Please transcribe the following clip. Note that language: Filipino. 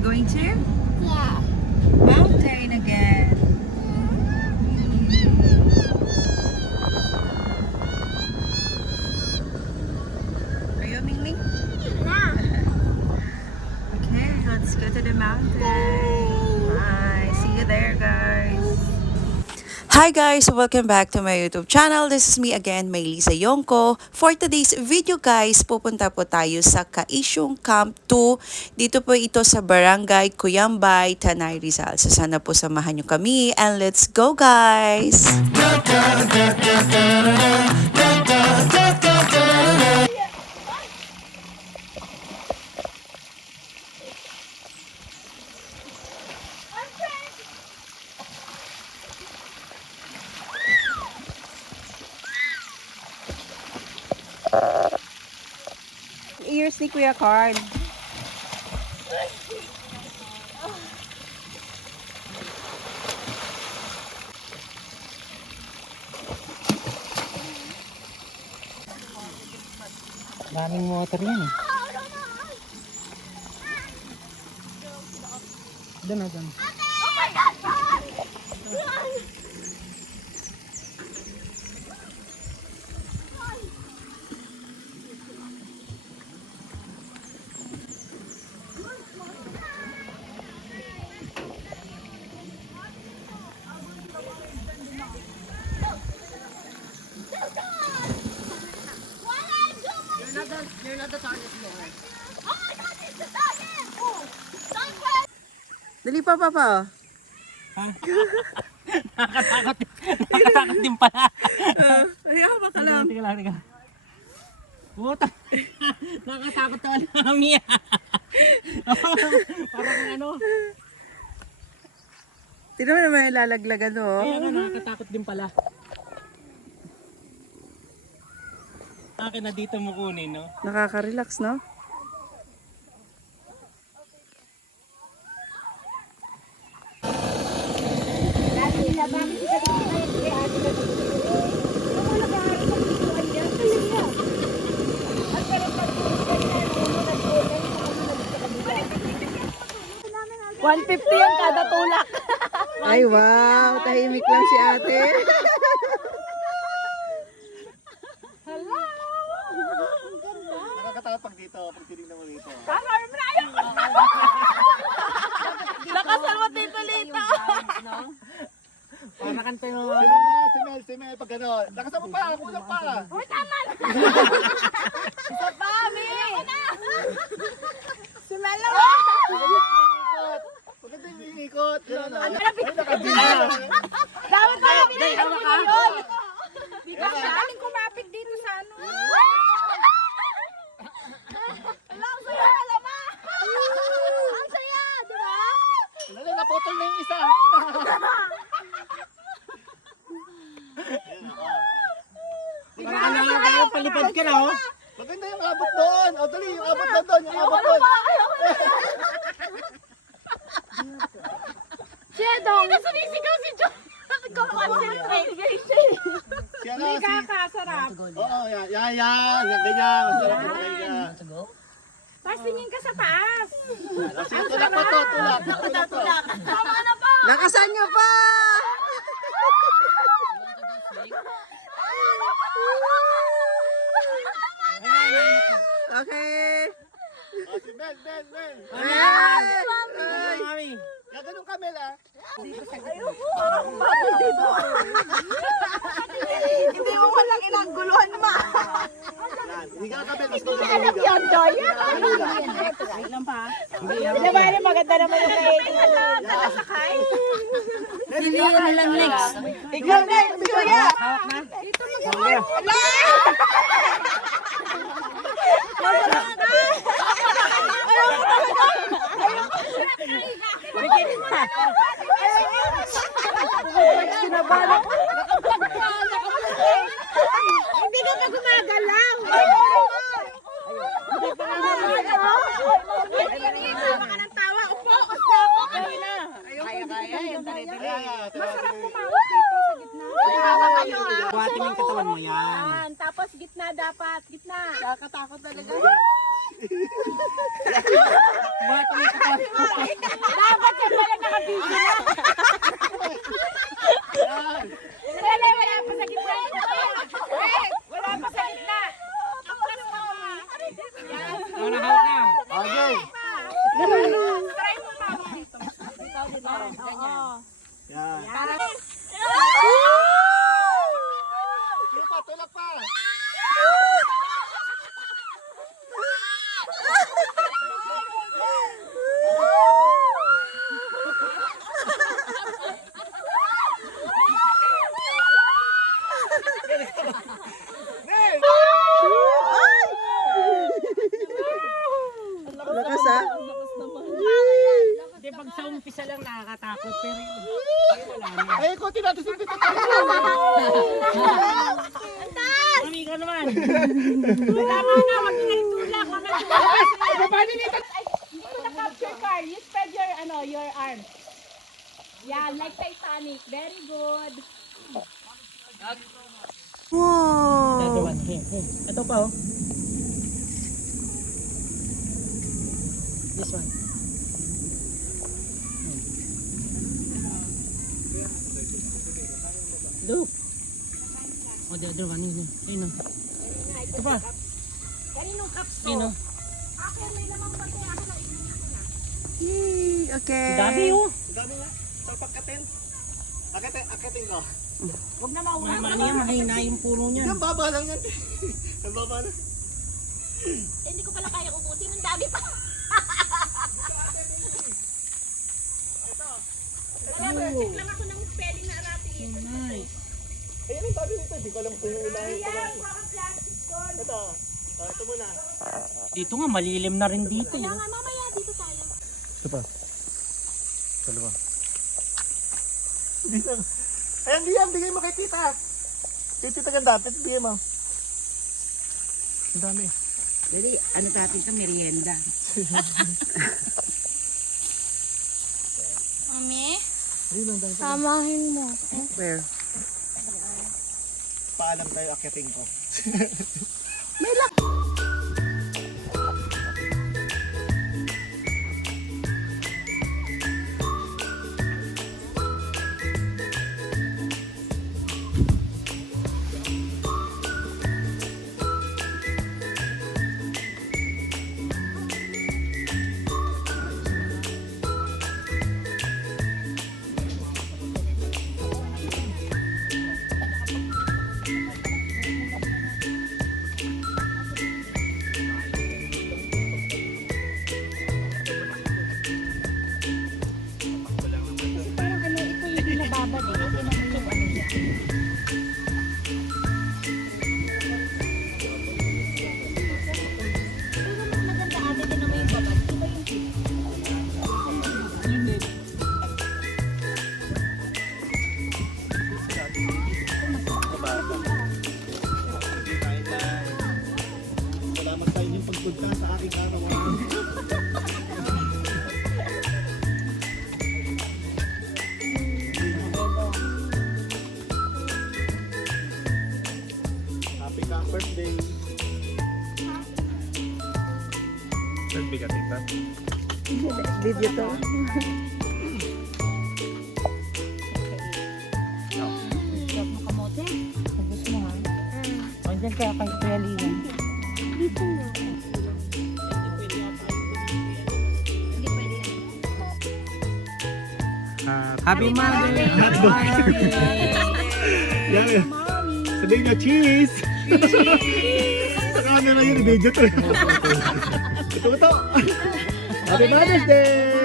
We're going to Yeah. mountain again. Are you Ming Ming? Okay, let's go to the mountain. Bye. See you there, guys. Hi guys! Welcome back to my YouTube channel. This is me again, Maylisa Yongko. For today's video guys, pupunta po tayo sa Kaisyong Camp 2. Dito po ito sa Barangay Cuyambay, Tanay Rizal. So sana po samahan nyo kami and let's go guys! Ears ni Kuya Carl. Daming motor yan eh. Doon na doon. You're not the target, Lord. Oh my God, it's the target! Oh, don't play! Dali pa, Papa. Nakatakot din pala. Ayaw, baka lang. Tika lang. Puta. Nakatakot naman kami. Parang ano. Tignan mo naman yung lalaglagan to. Kaya nga nakakatakot din pala. Akin na dito mo kunin, no? Nakaka-relax, no? $150 ang kada tulak. Ay, wow! Tahimik lang si ate. Nakakatakot pag dito, pag tinignan mo dito. Lakasan mo dito, Lito. Para kanta yung... Si Mel, pag gano'n. Lakasan mo pa, kulang pa. Uy, tama na. Isa pa, Mi. Si Melo. Maganda yung iikot. Gano'n. Dapat na pinili mo yun. Biglang galing kumapit dito sa ano. Ang saya, alam mo. Ang saya, di ba? Ano, naputol na yung isa. Kaya palipad ka na, oh. Maganda yung abot doon. O, dali, yung abot na doon. Yung abot doon. Siya dong. Hindi na sumisigaw si John. Concentrate. Si ano, si... Kakasarap. Oo, yan. Yan, ganyan. Masarap yung ganyan. Tapos tingin ka sa taas. Kasi tulak pa to, tulak. Tama na po. Lakasan nyo pa! Okay. O, si Mel. Ay! Mami. Ganun ka, Mel, ah. Hindi mo walang inangguluhan, ma. Yan. Higa ka, Mel. Mas maganda Alam higa. yan, Doy. Di ba rin maganda naman yung kainin? Nakasakay. Ikaw na, Kuya. Hawak na. Hindi ka pa gumagalaw. Tama ka ng tawa. Upo, upo ako kanina. Masarap kumawag dito sa gitna. Buhatin mo yung katawan mo yan. Yan. Tapos gitna dapat. Gitna. Nakakatakot talaga. Buhatin mo yung katawan mo. Dapat yan pala nakabigyo na. Wala pa sa gitna. Wala pa sa gitna. Wala hawak na. Okay. Try mo pa. Yan. Tulak pa, tulak pa. Lakas ah. Hindi, pag sa umpisa lang nakakatakot, pero wala na. Ay, konti natin sa pito. Mami ka naman. Tama na, wag na itulak. Dito na capture car. You spread your arms. Yeah, like Titanic. Very good. Ito, ito pa oh. This one. Look. Oh, the other one. Ayun oh. Ito pa. Kaninong cups to? Ayun oh. Akin, may lamang pati. Akin na inumin ko na. Okay. Dami oh. Dami nga. Sa pagkatin. Akitin ko. Huwag na May maulan. mani yan, mahina yung puno niyan. Ang baba lang yan. Ang baba lang. Hindi ko pala kaya ubutin. Ang dami pa. Check lang ako ng spelling na arating. Nice. Ayan ang tabi nito. Hindi ko alam kung yung unahin ko lang. Ito. Ito muna. Dito nga, malilim na rin dito. Kaya nga mamaya dito tayo. Ito pa. Dalawa. Dito. Ay, hindi yan. Bigay mo kay tita. Kay tita ganda. Bigay mo. Ang dami. Dali, ano natin ka, merienda. Mami, Ayun ang dami. samahin mo. Where? Paalam tayo akitin ko. Parang ano, ito yung binababad eh. Ito naman yung ano niya. Pero mas maganda ate din naman yung babad. Iba yung tip. Salamat sa inyong pagpunta sa aking araw. Happy ka birthday. Birthday ka, tita. Video to. Huwag mo kamote. Huwag mo ha. O, dyan kaya kay Kuya Lian. Dito mo. Hindi pwede yan. Happy Mother's Yan. Sabihin nyo, cheese! Sa camera yun, video to. Ito. Happy Mother's Day!